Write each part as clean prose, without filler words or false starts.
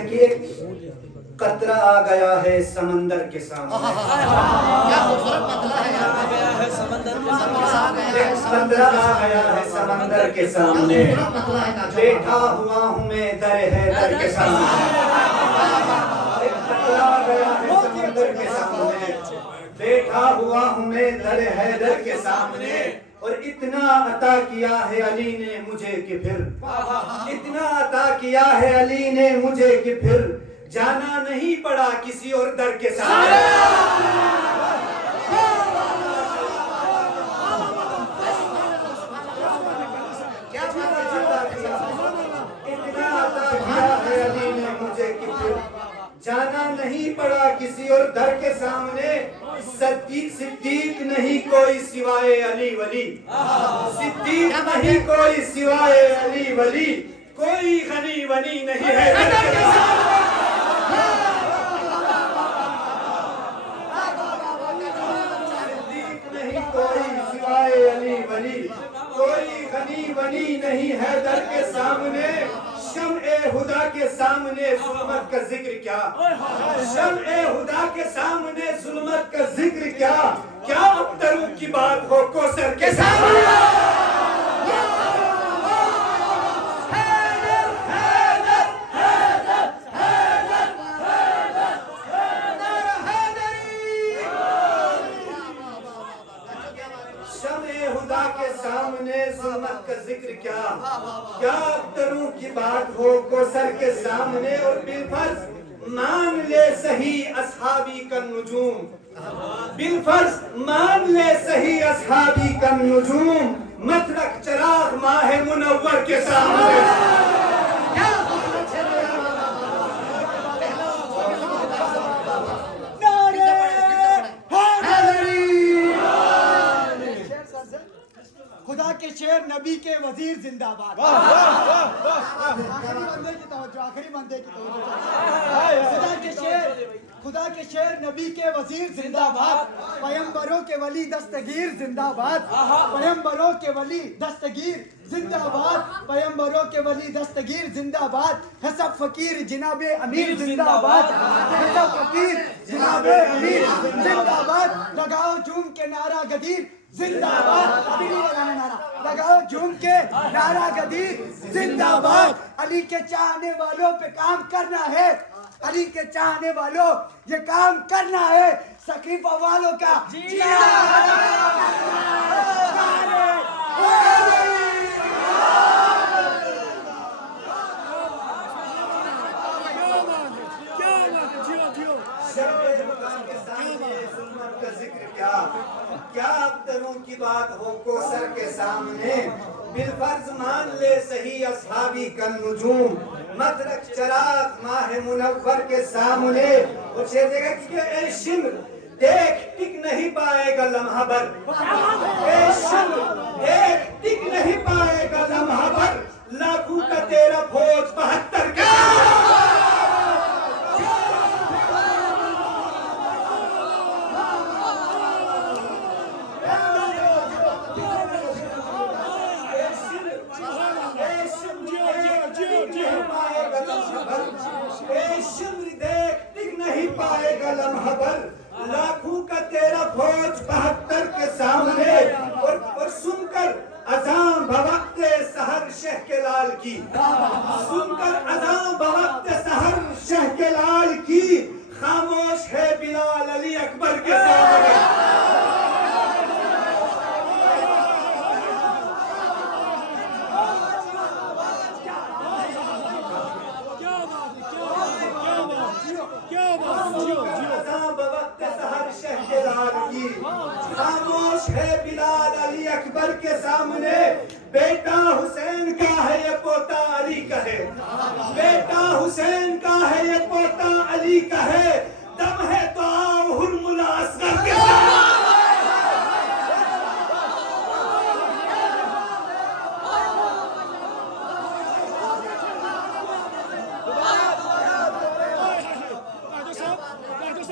कि एक कतरा आ गया है समंदर के सामने। क्या खूबसूरत मतला है यार। एक कतरा आ गया है समंदर के सामने, बैठा हुआ हूँ मैं दर हैदर के सामने। एक कतरा आ गया है समंदर के सामने, बैठा हुआ हूँ मैं दर हैदर के सामने। और इतना अता किया है अली ने मुझे कि फिर, इतना अता किया है अली ने मुझे कि फिर जाना नहीं पड़ा किसी और दर के सामने। इतना अता किया है अली ने मुझे कि फिर जाना नहीं पड़ा किसी और दर के सामने। सिद्दीक नहीं कोई सिवाय अली वली, सिद्दीक नहीं कोई सिवाय अली वली, कोई गनी वनी नहीं है दर के सामने। सिद्दीक नहीं कोई सिवाय अली वली, कोई गनी वनी नहीं है दर के सामने। शम्ए हुदा के सामने जुल्मत का जिक्र क्या, शम्ए हुदा के सामने जुल्मत का जिक्र क्या, क्या अबतरों की बात हो कौसर के सामने। शम्ए हुदा के सामने जुल्मत का जिक्र क्या, क्या अबतरों की बात हो कौसर के सामने। और बिलफर्ज मान ले सही असहाबी का नुजूम, बिलफर्ज मान ले सही असहाबी का नुजूम, मत रख चराग माह मुनव्वर के सामने। खुदा के शेर नबी के वजीर जिंदाबाद। आखिरी बंदे की तवज्जो, आखिरी बंदे की तवज्जो। खुदा के शेर नबी के वजीर जिंदाबाद, पैगंबरों के वली दस्तगीर जिंदाबाद, पैगंबरों के वली दस्तगीर जिंदाबाद, पैगंबरों के वली दस्तगीर जिंदाबाद। है सब फकीर जिनाबे अमीर जिंदाबाद, है सब फकीर जिनाबे अमीर जिंदाबाद। लगाओ झूम के नारा गदीर जिंदाबाद, अभी नहीं लगाना नारा, लगाओ झूम के नारा गदीर जिंदाबाद। अली के चाहने वालों पे काम करना है, अली के चाहने वालों ये काम करना है। सकीफा वालों का क्या, क्या अबतरों की बात हो कौसर के सामने। बिलफर्ज मान ले सही असहाबी का नुजूम, मत रख चराग माह मुनव्वर के सामने। और शेर देगा कि ए शिम्र देख टिक नहीं पाएगा लम्हा भर, ए शिम्र देख टिक नहीं पाएगा लम्हा भर, लाखों का तेरा फौज 72 के नहीं पाएगा लम्हा भर, लाखों का तेरा फौज 72 के सामने। और सुनकर अज़ान बवक्त सहर शह के लाल की, सुनकर अज़ान बवक्त सहर शह के लाल की, खामोश है बिलाल अली अकबर के सामने। खामोश है बिलाल अली अकबर के सामने। बेटा हुसैन का है ये पोता अली का है, बेटा हुसैन का है ये पोता अली का है। दम है तो आओ हुर्मुला असगर के सामने।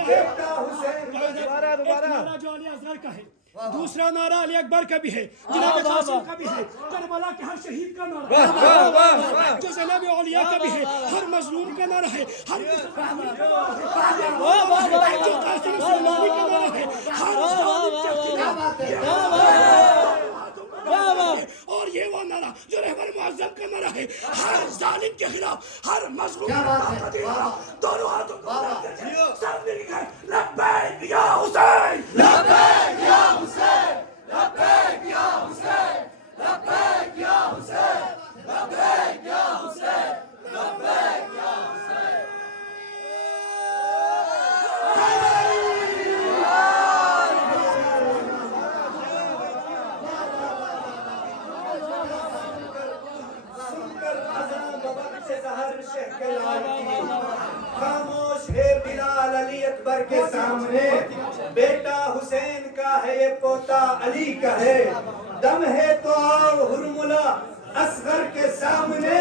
बेटा हुसैन दोबारा जो अली असगर का है, दूसरा नारा अली अकबर का भी है, जनाब कासिम का भी है, करबला के हर शहीद का नारा है, जो जनाब औलिया का भी है, हर मजलूम का नारा है, हर जो कासिम सुलेमानी का नारा है, और ये वो नारा जो रहबर मुअज्जम का नारा है, हर जालिम के खिलाफ, हर मजलूम दोनों हाथों को सब मिलकर लब्बैक या हुसैन, लब्बैक या हुसैन, लब्बैक या हुसैन, लब्बैक या हुसैन, लब्बैक या हुसैन, लब्बैक या हुसैन। खामोश है बिलाल अली अकबर के सामने, बेटा हुसैन का है ये पोता अली का है, दम है तो आओ हुरमुला असगर के सामने,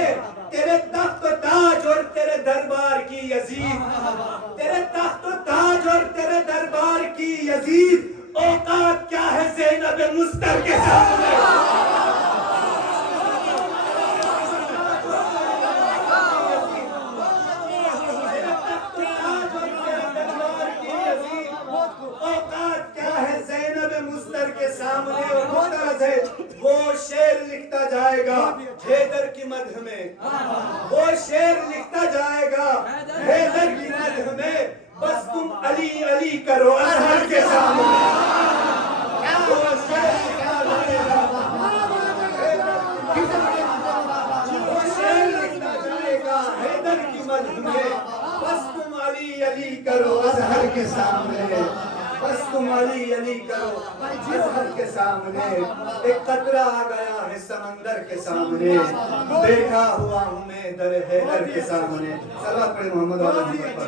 तेरे तख्त ताज और तेरे दरबार की यजीद, तेरे तख्त ताज और तेरे दरबार की यजीद, औकात क्या है ज़ैनब मुस्तर के सामने। सामने और मुस्तरद है, वो शेर लिखता जाएगा हैदर की मदह में, वो शेर लिखता जाएगा हैदर की मदह में, बस तुम अली अली करो अजहर के सामने। वो शेर लिखता जाएगा, वो शेर लिखता जाएगा हैदर की मदह में, बस तुम अली अली करो अजहर के सामने, बस तुम अली अली करो अजहर के सामने। एक कतरा आ गया है समंदर के सामने, बैठा हुआ हूँ मैं दर हैदर के सामने। सलात पढ़े मोहम्मद वाला नंबर पर।